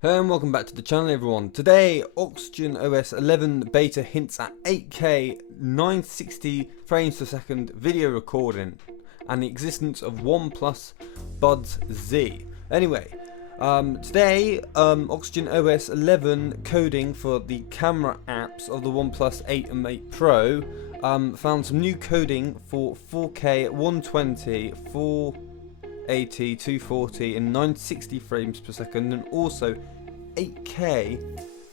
Hello and welcome back to the channel everyone. Today Oxygen OS 11 beta hints at 8K 960 frames per second video recording and the existence of OnePlus Buds Z. Anyway, today Oxygen OS 11 coding for the camera apps of the OnePlus 8 and 8 Pro found some new coding for 4K 120, 480, 240 and 960 frames per second, and also 8K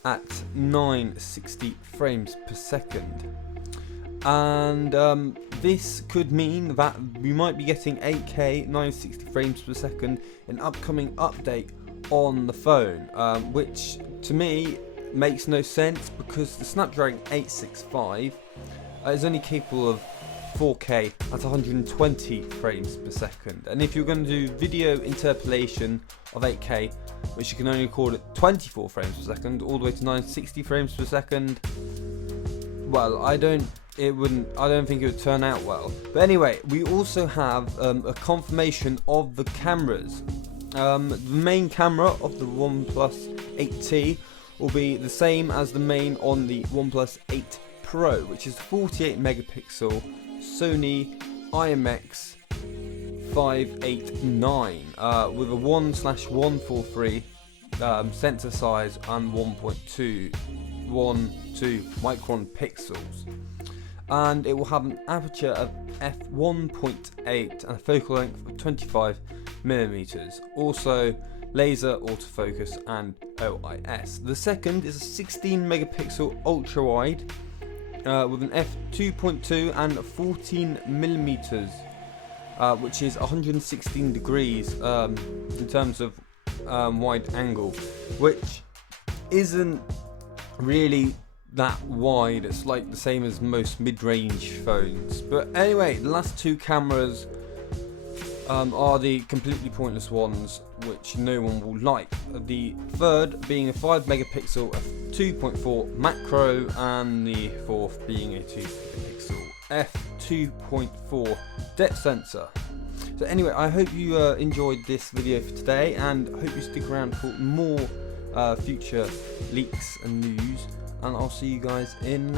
at 960 frames per second. And this could mean that we might be getting 8K 960 frames per second in upcoming update on the phone, which to me makes no sense because the Snapdragon 865 is only capable of 4K at 120 frames per second, and if you're going to do video interpolation of 8K, which you can only record at 24 frames per second all the way to 960 frames per second, well, I don't think it would turn out well. But anyway, we also have a confirmation of the cameras. The main camera of the OnePlus 8T will be the same as the main on the OnePlus 8 Pro, which is 48 megapixel Sony IMX 589 with a 1/143 sensor size and 1.212 micron pixels, and it will have an aperture of f1.8 and a focal length of 25 millimeters. Also laser autofocus and OIS. The second is a 16 megapixel ultra wide with an f2.2 and 14 millimeters, which is 116 degrees in terms of wide angle, which isn't really that wide. It's like the same as most mid-range phones. But anyway, the last two cameras are the completely pointless ones, which no one will like. The third being a 5 megapixel f2.4 macro, and the fourth being a 2 megapixel f2.4 depth sensor. So anyway, I hope you enjoyed this video for today, and I hope you stick around for more future leaks and news, and I'll see you guys in the next